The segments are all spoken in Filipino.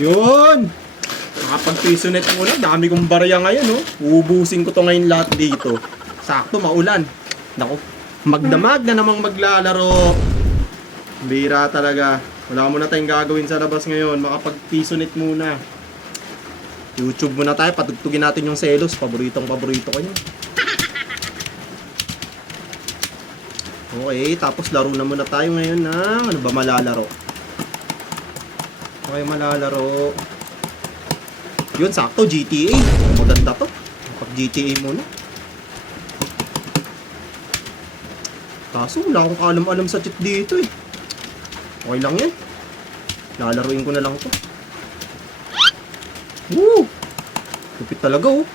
Yun! Nakapag-piso net muna. Dami kong barya ngayon, oh. Uubusin ko to ngayon lahat dito. Sakto, maulan. Naku, magdamag na namang maglalaro. Bira talaga. Wala muna tayong gagawin sa labas ngayon. Makapag-piso net muna. YouTube muna tayo. Patugtugin natin yung selos. Paboritong paborito ko yun. Okay, tapos laro na muna tayo ngayon ng ano ba malalaro? Okay, malalaro. Yun, sakto, GTA. Maganda to. Pag GTA muna. Kaso, wala akong kaalam-alam sa cheat dito eh. Okay lang yan. Lalaruin ko na lang to. Woo! Lupit talaga oh.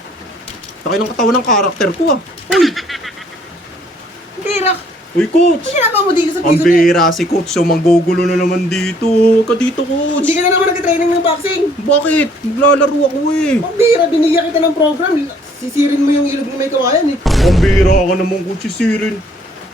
Laki ng katawan ng karakter ko ah. Uy! Bira! Uy, coach! Ano ginagawa mo dito sa Ang piso? bira si coach. So, manggugulo na naman dito. Ka dito, coach. Hindi ka na naman nag-training ng boxing. Bakit? Maglalaro ako eh. Ang bira, binigyan kita ng program. Sisirin mo yung ilog na may kawayan eh. Ang bira ka naman coach si Sirin.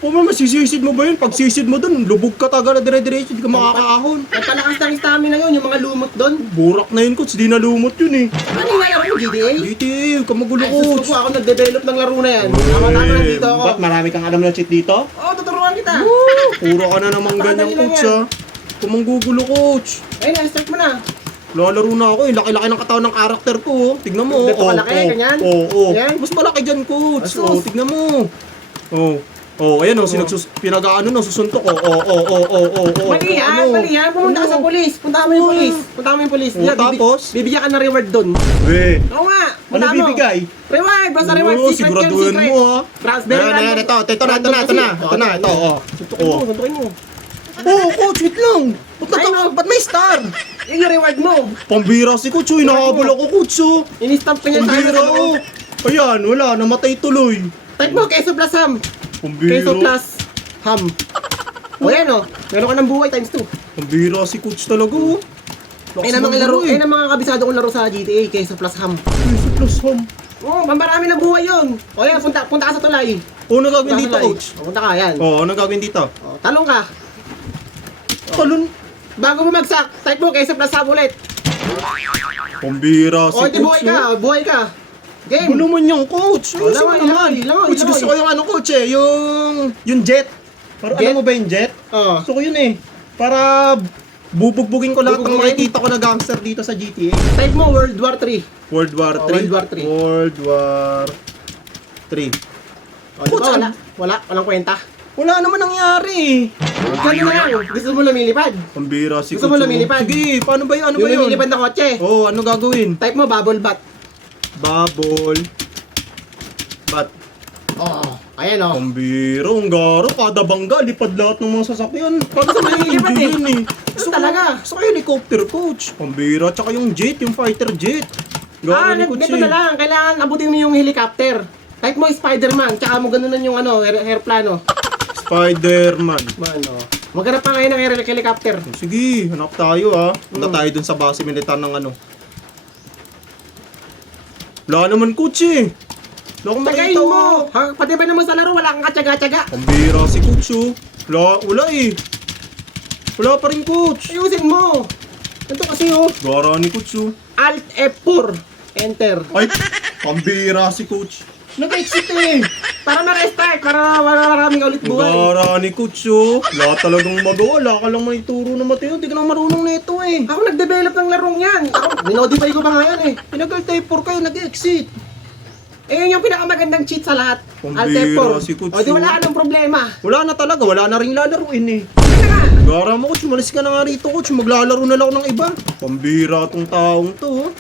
O mama, sisisid mo ba yun? Pag sisid mo dun, lubog ka taga na dire-diretso, di ka makakaahon. Nagpalakas ng stamina yun, yung mga lumot doon. Burak na yun coach, di na lumot yun eh. Ano yung laro mo, GTA? GTA, kamagulo Ay, susto coach. ko ako nag-develop ng laro na yan. Tama-tama na dito ako. Ba't marami kang alam na cheat dito? Oo, tuturuan kita. Puro ka na namang ganyan Napakadali lang coach yan. ah. Kumanggugulo coach. Ayun, na-start mo na. Lalaro na ako eh, laki-laki ng katawan ng karakter ko oh. Tignan mo. Ganito kalaki, ganyan? Oo. Yan? Mas malaki dyan coach. Asus. Oh, tignan mo. Ayan oh, pinag-ano no, susuntok ko. Mali yan, mali yan. Pumunta ka sa polis. Punta mo yung polis. Punta mo yung polis. Oh, tapos? Bibigyan ka ng reward doon. We. Oo nga. Ano punta mo. bibigay? Reward, basta reward. Oo, Secret siguraduhin game, secret. mo ha. Raspberry Ayan, random. ito na, ito. Suntukin mo, suntukin mo. Coach, wait lang. Ay, no. Ba't may star? Yung reward mo. Pambira si coach, inahabol ako coach oh. In-stamp ka niya sa Pambira ano. oh. Ayan, wala, namatay tuloy. Type mo, queso plus ham. Pambira. Queso plus ham. O yan o, meron ka ng buhay times 2. Pambira si coach talaga oh. Ayun ang mga laro, ayun ang mga kabisado kong laro sa GTA, queso plus ham. Queso plus ham. Oo, marami ng buhay yun. O yan, punta ka sa tulay. Ano gagawin Punta dito sa tulay. coach? O, punta ka, yan. Ano gagawin dito? O, talong ka. Talon. Bago bumagsak, type mo, queso plus ham ulit. Pambira si O, hindi coach buhay ka, buhay ka. Game. Ano naman yung coach? Ayusin mo Langoy, naman. langoy, Coach, langoy. gusto ko yung ano coach eh, yung jet. Para Jet? alam mo ba yung jet? O, Gusto ko yun eh. Para bubugbugin ko lahat ng Bubugbugin? makikita ko na gangster dito sa GTA. type mo, World War 3. World War 3. World War 3. World War 3. O, di Coach, ba, walang kwenta. Wala naman nangyari eh. Ganun na lang, gusto mo lumilipad. Pambira si Gusto coach. mo lumilipad? Sige, paano ba yun? Ano ba Yung yun? lumilipad na kotse. Ano gagawin? Type mo, bubble bat. Bubble. Bat. Oo, ayan o. Pambira, ang garo. Kada bangga, lipad lahat ng mga sasakyan. Kada sa mga Lilipad hindi eh. yun eh. Gusto talaga. Gusto ko yung helicopter coach. Pambira, tsaka yung jet, yung fighter jet. Garo ni coach Dito eh. na lang, kailangan abutin mo yung helicopter. Type mo Spider-Man, tsaka mo ganunan yung airplano. Spider-Man. Mano. Maghanap pa ngayon ng helicopter. Sige, hanap tayo ah. Punta tayo dun sa base militar ng ano. Wala naman coach eh. Wala akong Tagayin makita mo! oh. Ha, pati ba naman sa laro, wala kang katsaga-tsaga. Pambira si coach oh. Wala eh. Wala pa rin coach. Ayusin mo! Ito kasi oh, Gara ni coach oh. Alt F4. Enter. Ay, pambira si coach. Nag-exit eh. Para ma-restart, para marami ka ulit buhay. Gara ni coach oh. Wala talagang magawa. Wala ka lang maituro na Mateo. Di ka lang marunong nito eh. Ako nag-develop ng larong yan. Ako, dinodify ko pa ngayon eh. Pinagal-type 4 kayo, nag-exit. Eh, yun yung pinakamagandang cheat sa lahat. Alt Pambira F4. si Coach, O, di wala ka ng problema. Wala na talaga. Wala na rin lalaruin eh. Sige na nga. Gara mo coach, umalis ka na nga rito coach. Maglalaro na lang ako ng iba. Pambira tong taong to oh.